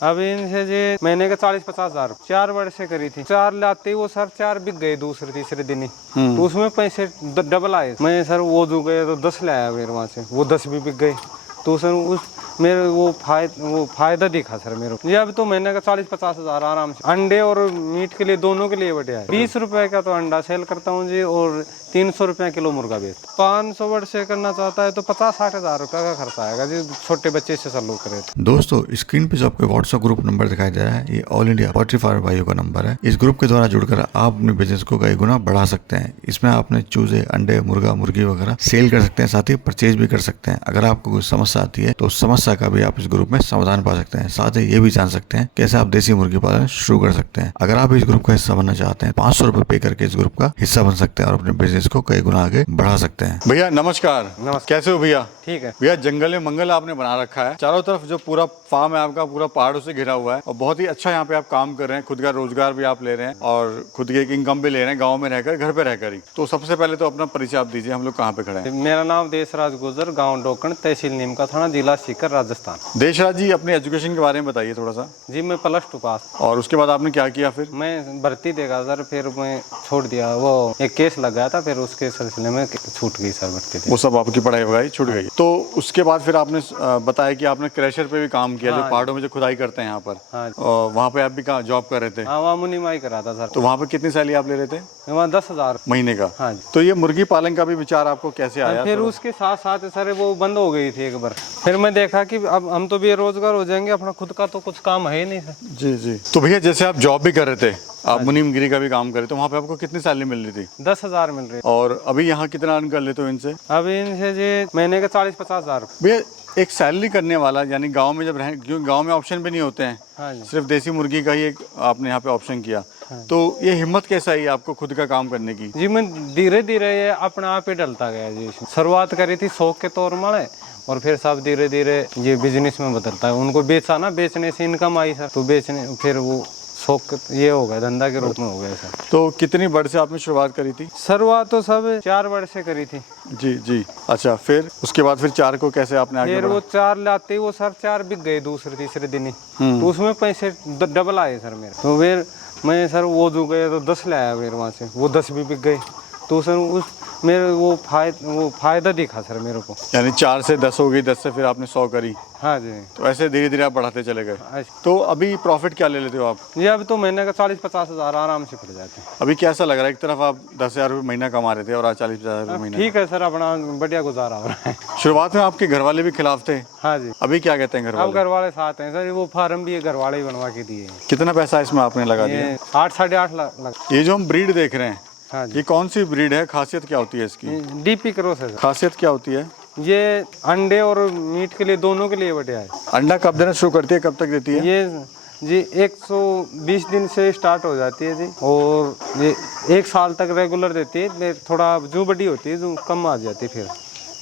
अभी इनसे जी महीने के 40-50 हजार 4 वर्ष से करी थी। 4 लाते वो सर 4 बिक गए दूसरे तीसरे दिन ही। तो उसमें पैसे डबल आए। मैं सर वो जो गए तो 10 लाया मेरे वहाँ से, वो 10 भी बिक गए। तो सर उस मेरे वो फायदा दिखा सर मेरे को। ये अब तो महीने का 40-50 हजार आराम से। अंडे और मीट के लिए दोनों के लिए बढ़िया है। 20 रुपए का तो अंडा सेल करता हूँ जी, और 300 रुपये किलो मुर्गा बेचता। 500 वर्ष से करना चाहता है तो 50-60 हजार रुपये का खर्चा आएगा जी, छोटे बच्चे से चालू करे तो। दोस्तों, स्क्रीन पे जो आपको व्हाट्सएप ग्रुप नंबर दिखाई दे रहा है, ये ऑल इंडिया पोल्ट्री फार्म भाइयों का नंबर है। इस ग्रुप के द्वारा जुड़कर आप अपने बिजनेस को कई गुना बढ़ा सकते हैं। इसमें आप अपने चूजे, अंडे, मुर्गा, मुर्गी वगैरह सेल कर सकते हैं, साथ ही परचेज भी कर सकते हैं। अगर आपको कोई समस्या आती है तो उस समस्या का भी आप इस ग्रुप में समाधान पा सकते हैं। साथ ही ये भी जान सकते हैं कैसे आप देसी मुर्गी पालन शुरू कर सकते हैं। अगर आप इस ग्रुप का हिस्सा बनना चाहते हैं, 500 रुपए पे करके इस ग्रुप का हिस्सा बन सकते हैं और अपने बिजनेस को कई गुना आगे बढ़ा सकते हैं। भैया नमस्कार। कैसे हो भैया? ठीक है भैया, जंगल में मंगल आपने बना रखा है। चारों तरफ जो पूरा फार्म है आपका, पूरा पहाड़ों से घिरा हुआ है और बहुत ही अच्छा यहाँ पे आप काम कर रहे हैं। खुद का रोजगार भी आप ले रहे हैं और खुद की एक इनकम भी ले रहे हैं, गाँव में रहकर, घर पे रहकर ही। तो सबसे पहले तो अपना परिचय आप दीजिए, हम लोग कहाँ पे खड़े हैं? मेरा नाम देशराज गुजर, गांव डोकण, तहसील नीमका थाना, जिला सीकर, राजस्थान। देशराज जी, अपनी एजुकेशन के बारे में बताइए थोड़ा सा। जी मैं +2 पास। और उसके बाद आपने क्या किया फिर? मैं भर्ती देगा सर, फिर मैं छोड़ दिया। वो एक केस लग गया था, फिर उसके सिलसिले में छूट गई सर भर्ती। वो सब आपकी पढ़ाई वगैरह छूट गई। तो उसके बाद फिर आपने बताया कि आपने क्रैशर पे भी काम किया, जो पहाड़ों में जो खुदाई करते हैं यहाँ पर। और वहाँ पे आप भी जॉब कर रहे थे? हाँ, वहाँ मुनीमाई करा था सर। तो वहाँ पे कितनी सैलरी आप ले रहे थे? वहाँ 10,000 महीने का। हाँ जी। तो ये मुर्गी पालन का भी विचार आपको कैसे आया? फिर उसके साथ साथ सर वो बंद हो गई थी एक बार। फिर मैं देखा कि अब हम तो बेरोजगार हो जाएंगे, अपना खुद का तो कुछ काम है ही नहीं सर। जी जी। तो भैया, जैसे आप जॉब भी कर रहे थे, आप मुनीमगिरी का भी काम कर रहे थे, वहाँ पे आपको कितनी सैलरी मिल रही थी? 10,000 मिल रही। और अभी यहाँ कितना अर्न कर लेते हो इनसे? अभी इनसे जी महीने के 40-50 हजार। भैया, एक सैलरी करने वाला, यानी गांव में जब रहे, क्योंकि गांव में ऑप्शन भी नहीं होते हैं। हाँ जी। सिर्फ देसी मुर्गी का ही एक आपने यहाँ पे ऑप्शन किया। तो ये हिम्मत कैसे आई आपको खुद का काम करने की? जी मैं धीरे धीरे ये अपना आप ही डलता गया जी। शुरुआत करी थी शौक के तौर में, और फिर सब धीरे धीरे ये बिजनेस में बदलता है। उनको बेचा ना, बेचने से इनकम आई सर, तो बेचने फिर वो शौक ये हो गया, धंधा के रूप में हो गया सर। तो कितनी वर्ष से आपने शुरुआत करी थी? शुरुआत तो सब 4 वर्ष से करी थी। जी जी। अच्छा, फिर उसके बाद फिर 4 को कैसे आपने आगे फिर बढ़ा? वो 4 लाते वो सर 4 बिक गए दूसरे तीसरे दिन ही। तो उसमें पैसे डबल आए सर मेरे। तो फिर मैं सर वो जो गए तो 10 लाया मेरे वहाँ से, वो 10 भी बिक गए। तो सर उस मेरे वो फायदा दिखा सर मेरे को। यानी 4 से 10 हो गई, 10 से फिर आपने 100 करी। हाँ जी। तो ऐसे धीरे धीरे आप बढ़ाते चले गए। तो अभी प्रॉफिट क्या ले लेते हो आप? ये अब तो महीने का 40-50 हजार आराम से पड़ जाते हैं। अभी कैसा लग रहा है? एक तरफ आप 10,000 रुपये महीना कमा रहे थे और आज 40-50 रुपये महीना। ठीक है सर, अपना बढ़िया गुजारा हो रहा है। शुरुआत में आपके घर वाले भी खिलाफ थे? हाँ जी। अभी क्या कहते हैं घर अब वाले? घर वाले साथ हैं सर, वो फार्म भी घर वाले ही बनवा के दिए हैं। कितना पैसा इसमें आपने लगा दिया? 8-8.5 लाख। ये जो हम ब्रीड देख रहे हैं, हाँ जी। ये कौन सी ब्रीड है? खासियत क्या होती है इसकी? डीपी क्रॉस है सर। खासियत क्या होती है? ये अंडे और मीट के लिए दोनों के लिए बढ़िया है। अंडा कब देना शुरू करती है, कब तक देती है? ये जी 120 दिन से स्टार्ट हो जाती है जी, और ये 1 साल तक रेगुलर देती है। थोड़ा जो बड़ी होती है जो कम आ जाती है फिर।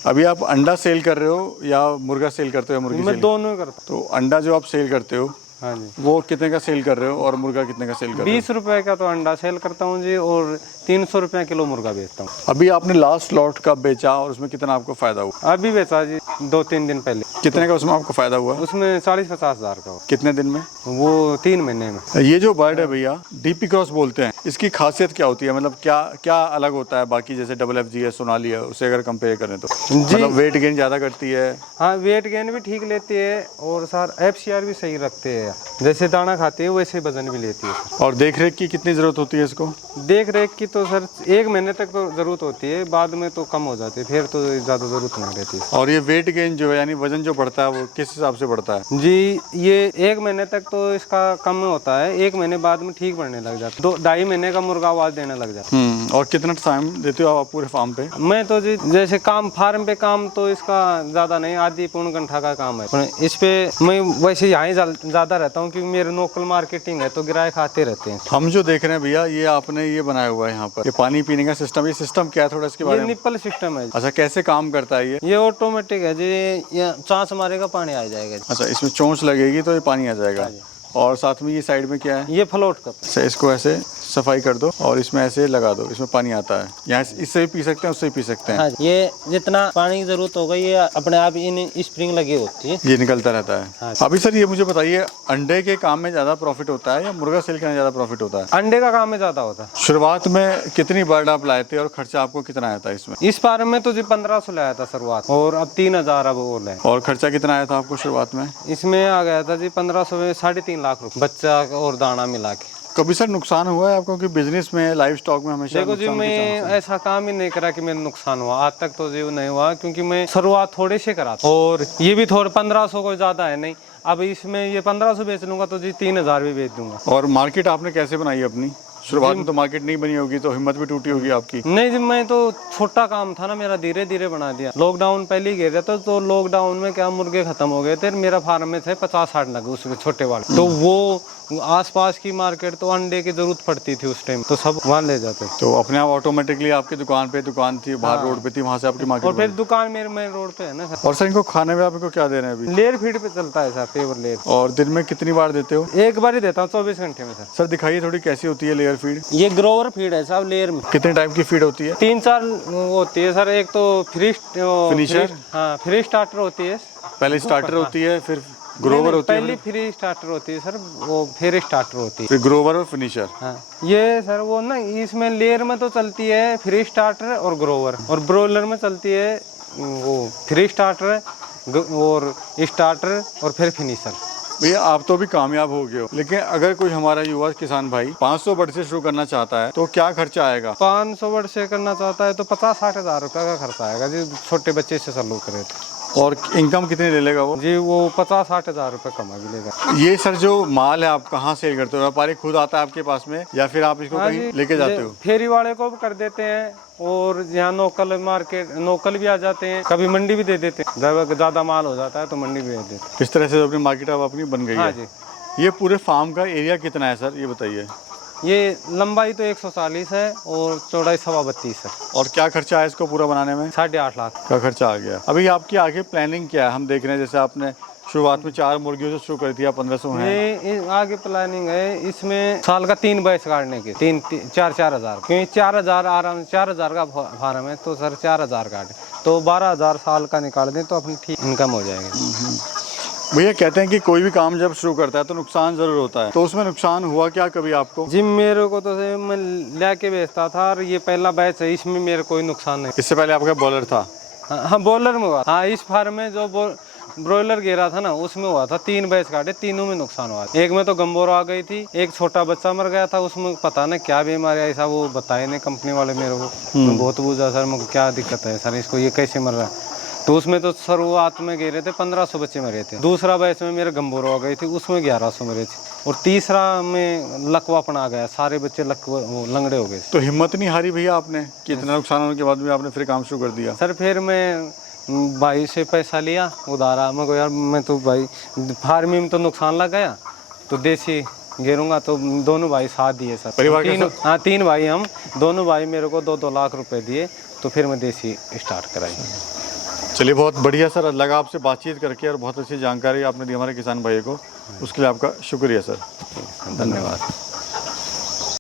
अभी आप अंडा सेल कर रहे हो या मुर्गा सेल करते हो? मुर्गी मैं सेल? दोनों ही करता तो अंडा जो आप सेल करते हो, हाँ जी, वो कितने का सेल कर रहे हो और मुर्गा कितने का सेल कर रहे हो? 20 रुपए का तो अंडा सेल करता हूँ जी, और 300 रुपये किलो मुर्गा बेचता हूँ। अभी आपने लास्ट लॉट कब बेचा और उसमें कितना आपको फायदा हुआ? अभी बेचा जी 2-3 दिन पहले। कितने का उसमें आपको फायदा हुआ? उसमें 40-50 हजार का। कितने दिन में? वो 3 महीने में। ये जो बर्ड है भैया, डीपी क्रॉस बोलते हैं, इसकी खासियत क्या होती है? मतलब क्या क्या अलग होता है बाकी, जैसे FFG है, सोनाली है, उससे अगर कंपेयर करें तो? मतलब वेट गेन ज्यादा करती है? हाँ, वेट गेन भी ठीक लेती है, और सर FCR भी सही रखते हैं। जैसे दाना खाते हैं वैसे वजन भी लेती है। और देख रेख की कितनी जरूरत होती है इसको? देख रेख की तो सर 1 महीने तक तो जरूरत होती है, बाद में तो कम हो जाती है, फिर तो ज़्यादा जरूरत नहीं रहती है। और ये वेट गेन जो है, यानी वजन जो बढ़ता है, वो किस हिसाब से बढ़ता है? जी, ये 1 महीने तक तो इसका कम होता है, 1 महीने बाद में ठीक बढ़ने लग जाता है। 2-2.5 महीने का मुर्गा आवाज देने लग जाता है। और कितना टाइम देते हो आप पूरे फार्म पे? मैं तो जी जैसे काम फार्म पे काम तो इसका ज़्यादा नहीं, आधी पौन घंटा का काम है। इस पे मैं वैसे यहाँ ही ज़्यादा रहता हूँ, क्योंकि मेरे लोकल मार्केटिंग है, तो ग्राहक आते रहते हैं। हम जो देख रहे हैं भैया, ये आपने ये बनाया हुआ है यहाँ पर, ये पानी पीने का सिस्टम। ये सिस्टम क्या है, थोड़ा इसके बारे ये में? निप्पल सिस्टम है। अच्छा, कैसे काम करता है ये? ये ऑटोमेटिक है जी, ये चांस मारेगा पानी आ जाएगा। अच्छा, इसमें चोंच लगेगी तो ये पानी आ जाएगा। और साथ में ये साइड में क्या है? ये फ्लोट कप। अच्छा, इसको ऐसे सफाई कर दो और इसमें ऐसे लगा दो, इसमें पानी आता है। यहाँ इससे भी पी सकते हैं, उससे भी पी सकते हैं। हाँ, ये जितना पानी की जरूरत होगा ये अपने आप इन स्प्रिंग लगी होती है, ये निकलता रहता है। हाँ। अभी सर ये मुझे बताइए, अंडे के काम में ज्यादा प्रॉफिट होता है या मुर्गा सेल करने ज्यादा प्रॉफिट होता है? अंडे का काम में ज्यादा होता है। शुरुआत में कितनी बर्ड आप लाए थे और खर्चा आपको कितना आया था इसमें? इस बार में तो जी 1500 लाया था शुरुआत, और अब 3000 अब और है। और खर्चा कितना आया था आपको शुरुआत में? इसमें आ गया था जी 1500 में 3.5 लाख रुपए, बच्चा और दाना मिला के। कभी सर नुकसान हुआ है आपको? कि बिजनेस में, लाइव स्टॉक में हमेशा देखो जी, नुकसान के मैं चांस हैं? ऐसा काम ही नहीं करा कि मेरा नुकसान हुआ आज तक, तो जी नहीं हुआ, क्योंकि मैं शुरुआत थोड़े से करा था, और ये भी थोड़ा 1500 को ज्यादा है नहीं। अब इसमें ये 1500 बेच लूंगा तो जी 3000 भी बेच दूंगा। और मार्केट आपने कैसे बनाई अपनी? शुरुआत में तो मार्केट नहीं बनी होगी, तो हिम्मत भी टूटी होगी आपकी। नहीं जी, मैं तो छोटा काम था ना मेरा, धीरे धीरे बना दिया। लॉकडाउन पहले ही गिर था, तो लॉकडाउन में क्या मुर्गे खत्म हो गए थे, मेरा फार्म में थे 50-60 लगे उसमें छोटे वाले, तो वो आसपास की मार्केट तो अंडे की जरूरत पड़ती थी उस टाइम, तो सब वहाँ ले जाते थे। तो अपने आप ऑटोमेटिकली आपकी दुकान थी, बाहर रोड पे थी, वहाँ से आपकी और मार्केट फिर दुकान मेरे मेन रोड पे है ना सर। और सर इनको खाने में आपको क्या दे रहे हैं अभी? लेयर फीड पे चलता है सर, पेवर लेयर। और दिन में कितनी बार देते हो? एक बार ही देता हूँ 24 घंटे में सर। सर दिखाइए थोड़ी, कैसी होती है लेयर फीड? ये ग्रोवर फीड है साहब, लेयर में कितने टाइप की फीड होती है? 3-4 होती है सर। एक तो फिनिशर? हाँ, फ्री स्टार्टर होती है। पहले स्टार्टर होती है, फिर ग्रोवर होती है, पहली फ्री स्टार्टर होती है सर, वो फिर स्टार्टर होती है। फिर ग्रोवर और फिनिशर। हाँ, ये सर वो ना, इसमें लेयर में तो चलती है फ्री स्टार्टर और ग्रोवर, और ब्रोलर में चलती है वो फ्री स्टार्टर और स्टार्टर और फिर फिनिशर। भैया आप तो भी कामयाब हो गए हो, लेकिन अगर कोई हमारा युवा किसान भाई 500 बर्ड से शुरू करना चाहता है तो क्या खर्चा आएगा? 500 वर्ड से करना चाहता है तो 50-60 हज़ार रुपये का खर्चा आएगा जी, छोटे बच्चे से चालू करे तो। और इनकम कितनी ले लेगा वो? जी वो 50-60 हज़ार रुपये कमा भी लेगा। ये सर जो माल है आप कहाँ सेल करते हो? व्यापारी खुद आता है आपके पास में या फिर आप इसको हाँ कहीं जी, लेके जाते हो? फेरी वाले को भी कर देते हैं, और यहाँ लोकल मार्केट लोकल भी आ जाते हैं, कभी मंडी भी दे देते हैं, जब ज़्यादा माल हो जाता है तो मंडी भी दे देते हैं। किस तरह से अपनी मार्केट अब अपनी बन गई हाँ है? जी। ये पूरे फार्म का एरिया कितना है सर, ये बताइए। ये लंबाई तो 140 है और चौड़ाई 32.25 है। और क्या खर्चा है इसको पूरा बनाने में? 8.5 लाख का खर्चा आ गया। अभी आपकी आगे प्लानिंग क्या है? हम देख रहे हैं जैसे आपने शुरुआत में 4 मुर्गियों से शुरू करी थी, आप 1500 हैं। ये आगे प्लानिंग है इसमें साल का 3 बैच काटने के, 4-4 हज़ार, क्योंकि 4,000 आराम 4,000 का फार्म है, तो सर 4,000 काटे तो 12,000 साल का निकाल दें तो अपनी ठीक इनकम हो जाएगी। भैया कहते हैं कि कोई भी काम जब शुरू करता है तो नुकसान जरूर होता है, तो उसमें नुकसान हुआ क्या कभी आपको? जी मेरे को तो से मैं लेके बेचता था, और ये पहला बैच है, इसमें मेरे कोई नुकसान नहीं। इससे पहले आपका बॉलर था? हाँ, बॉलर में हुआ। हाँ, इस फार्म में जो ब्रॉयलर गिरा था ना उसमें हुआ था, 3 बैच काटे, तीनों में नुकसान हुआ। एक में तो गंबोर आ गई थी, एक छोटा बच्चा मर गया था, उसमें पता नहीं क्या बीमारी ऐसा वो बताए नहीं कंपनी वाले मेरे को। मैं बहुत पूछा सर मुझे क्या दिक्कत है सर, इसको ये कैसे मर रहा है, तो उसमें तो शुरुआत में गिरे थे 1500 बच्चे मरे थे। दूसरा बैच में मेरे गंबोर आ गई थी, उसमें 1100 मरे थे, और तीसरा में लकवापन आ गया, सारे बच्चे लंगड़े हो गए। तो हिम्मत नहीं हारी भैया आपने कि इतना नुकसान होने के बाद भी आपने फिर काम शुरू कर दिया? सर फिर मैं भाई से पैसा लिया उधारा, मैं को यार मैं तो भाई फार्मिंग में तो नुकसान लग गया, तो देसी गिरूंगा, तो दोनों भाई साथ दिए सर। परिवार हाँ 3 भाई, हम दोनों भाई मेरे को 2-2 लाख रुपए दिए, तो फिर मैं देसी स्टार्ट कराई। चलिए बहुत बढ़िया सर, लगा आपसे बातचीत करके, और बहुत अच्छी जानकारी आपने दी हमारे किसान भाई को, उसके लिए आपका शुक्रिया सर। धन्यवाद।